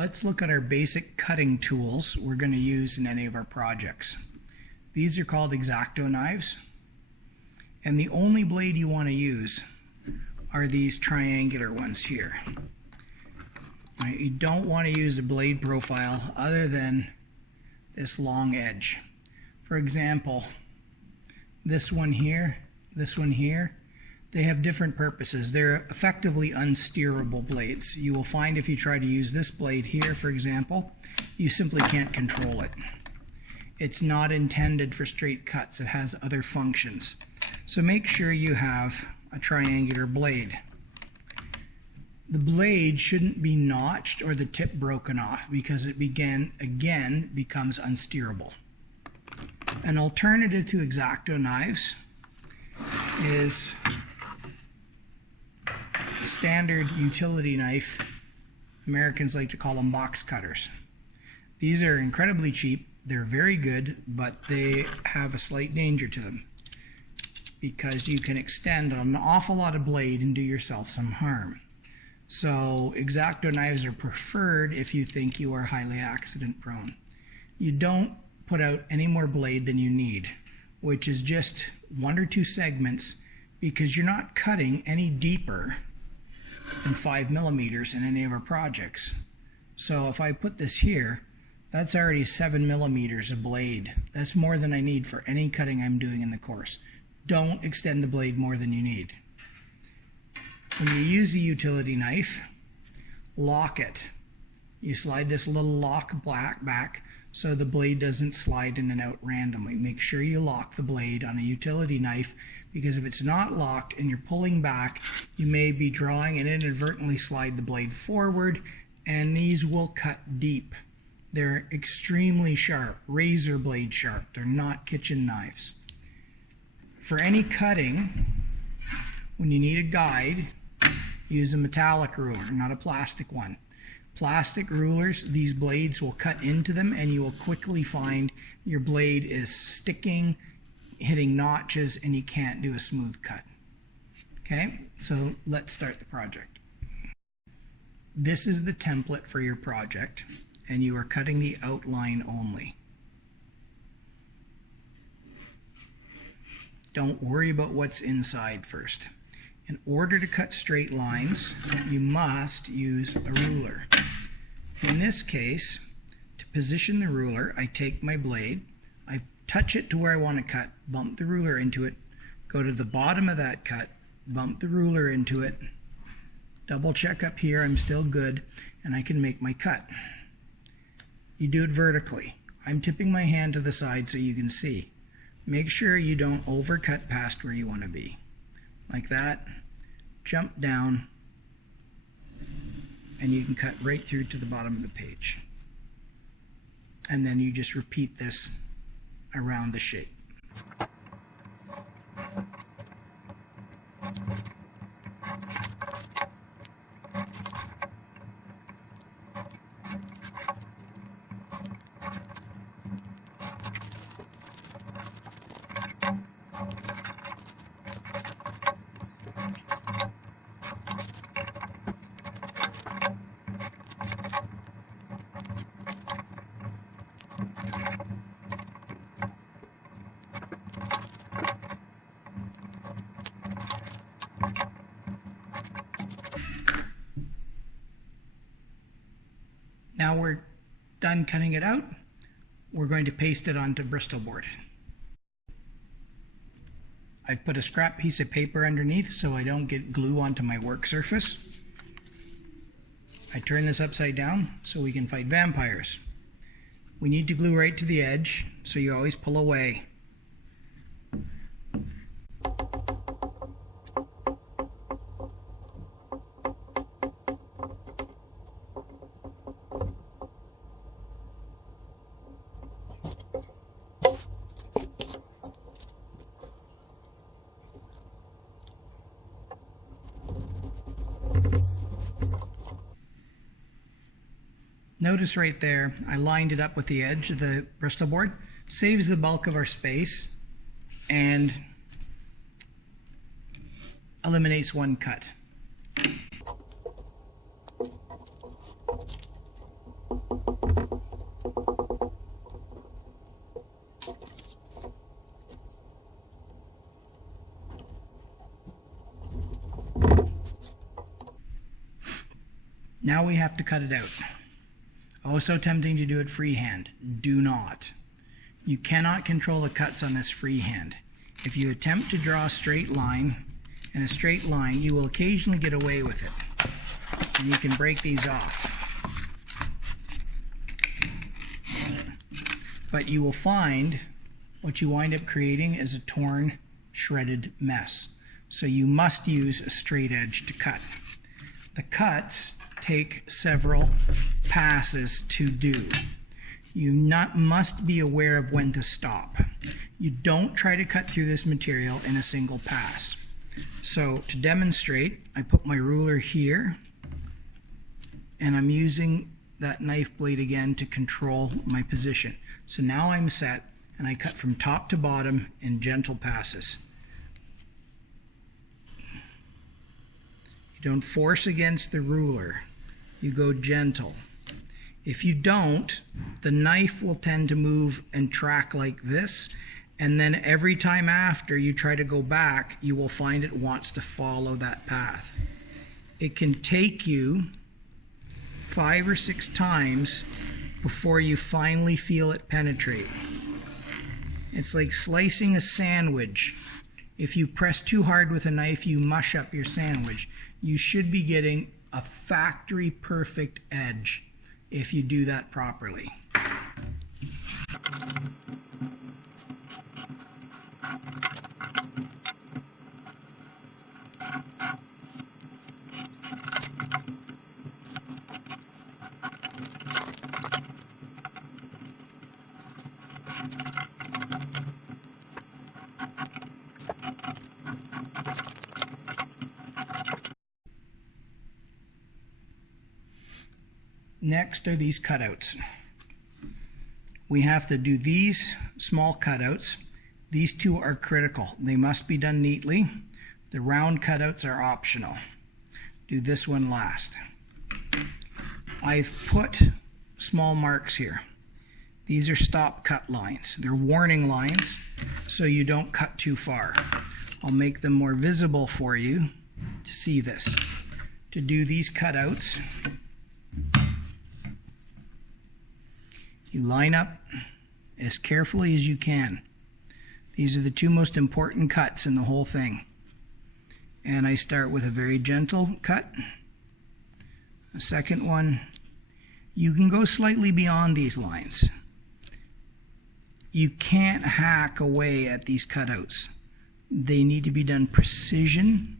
let's look at our basic cutting tools we're going to use in any of our projects. These are called X-Acto knives, and the only blade you want to use are these triangular ones here. Right, you don't want to use a blade profile other than this long edge. For example, this one here, they have different purposes. They're effectively unsteerable blades. You will find if you try to use this blade here, for example, you simply can't control it. It's not intended for straight cuts. It has other functions. So make sure you have a triangular blade. The blade shouldn't be notched or the tip broken off because it again becomes unsteerable. An alternative to X-Acto knives is a standard utility knife. Americans like to call them box cutters. These are incredibly cheap. They're very good, but they have a slight danger to them because you can extend an awful lot of blade and do yourself some harm. So X-Acto knives are preferred if you think you are highly accident prone. You don't put out any more blade than you need, which is just 1 or 2 segments, because you're not cutting any deeper than 5 millimeters in any of our projects. So if I put this here, that's already 7 millimeters of blade. That's more than I need for any cutting I'm doing in the course. Don't extend the blade more than you need. When you use a utility knife, lock it. You slide this little lock back so the blade doesn't slide in and out randomly. Make sure you lock the blade on a utility knife, because if it's not locked and you're pulling back, you may be drawing and inadvertently slide the blade forward, and these will cut deep. They're extremely sharp, razor blade sharp. They're not kitchen knives. For any cutting, when you need a guide, use a metallic ruler, not a plastic one. Plastic rulers, these blades will cut into them and you will quickly find your blade is sticking, hitting notches, and you can't do a smooth cut. Okay, so let's start the project. This is the template for your project, and you are cutting the outline only. Don't worry about what's inside first. In order to cut straight lines, you must use a ruler. In this case, to position the ruler, I take my blade, I touch it to where I want to cut, bump the ruler into it, go to the bottom of that cut, bump the ruler into it, double check up here I'm still good, and I can make my cut. You do it vertically. I'm tipping my hand to the side so you can see. Make sure you don't overcut past where you want to be. Like that. Jump down, and you can cut right through to the bottom of the page. And then you just repeat this around the shape. Now we're done cutting it out. We're going to paste it onto Bristol board. I've put a scrap piece of paper underneath so I don't get glue onto my work surface. I turn this upside down so we can fight vampires. We need to glue right to the edge, so you always pull away. Notice right there, I lined it up with the edge of the Bristol board. Saves the bulk of our space and eliminates one cut. Now we have to cut it out. Oh, so tempting to do it freehand. Do not. You cannot control the cuts on this freehand. If you attempt to draw a straight line, and a straight line, you will occasionally get away with it. And you can break these off. But you will find what you wind up creating is a torn, shredded mess. So you must use a straight edge to cut. The cuts take several passes to do. You must be aware of when to stop. You don't try to cut through this material in a single pass. So to demonstrate, I put my ruler here, and I'm using that knife blade again to control my position. So now I'm set, and I cut from top to bottom in gentle passes. You don't force against the ruler. You go gentle. If you don't, the knife will tend to move and track like this, and then every time after you try to go back, you will find it wants to follow that path. It can take you 5 or 6 times before you finally feel it penetrate. It's like slicing a sandwich. If you press too hard with a knife, you mush up your sandwich. You should be getting a factory perfect edge if you do that properly. Next are these cutouts. We have to do these small cutouts. These two are critical. They must be done neatly. The round cutouts are optional. Do this one last. I've put small marks here. These are stop cut lines. They're warning lines so you don't cut too far. I'll make them more visible for you to see this. To do these cutouts, you line up as carefully as you can. These are the two most important cuts in the whole thing. And I start with a very gentle cut. A second one, you can go slightly beyond these lines. You can't hack away at these cutouts. They need to be done precision,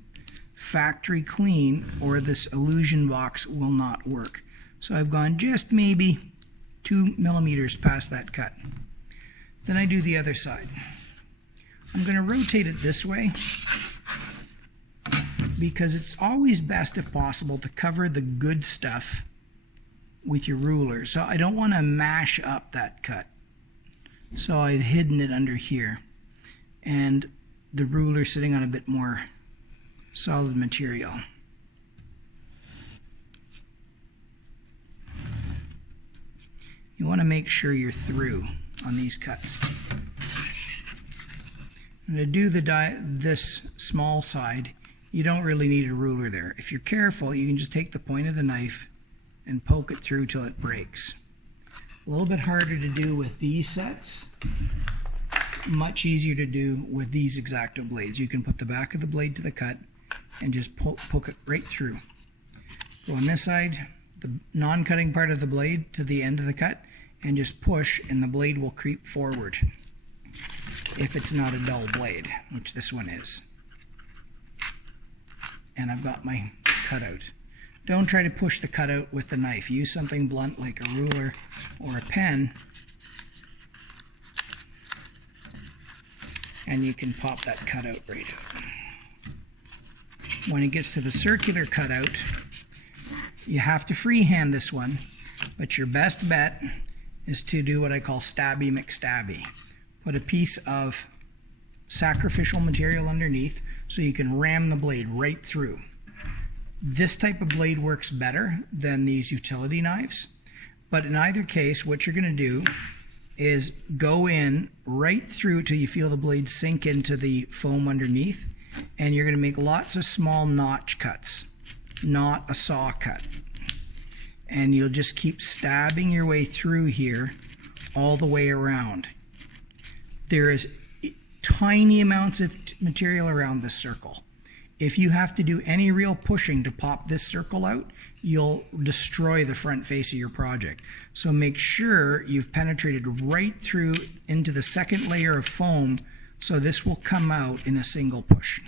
factory clean, or this illusion box will not work. So I've gone just maybe 2 millimeters past that cut. Then I do the other side. I'm going to rotate it this way because it's always best, if possible, to cover the good stuff with your ruler. So I don't want to mash up that cut. So I've hidden it under here, and the ruler sitting on a bit more solid material. You want to make sure you're through on these cuts. And to do this small side, you don't really need a ruler there. If you're careful, you can just take the point of the knife and poke it through till it breaks. A little bit harder to do with these sets. Much easier to do with these X-Acto blades. You can put the back of the blade to the cut and just poke it right through. Go on this side, the non-cutting part of the blade to the end of the cut, and just push, and the blade will creep forward if it's not a dull blade, which this one is. And I've got my cutout. Don't try to push the cutout with the knife. Use something blunt like a ruler or a pen, and you can pop that cutout right out. When it gets to the circular cutout, you have to freehand this one, but your best bet is to do what I call stabby McStabby. Put a piece of sacrificial material underneath so you can ram the blade right through. This type of blade works better than these utility knives, but in either case, what you're going to do is go in right through till you feel the blade sink into the foam underneath, and you're going to make lots of small notch cuts, not a saw cut. and you'll just keep stabbing your way through here all the way around. There is tiny amounts of material around this circle. If you have to do any real pushing to pop this circle out, you'll destroy the front face of your project. So make sure you've penetrated right through into the second layer of foam, so this will come out in a single push.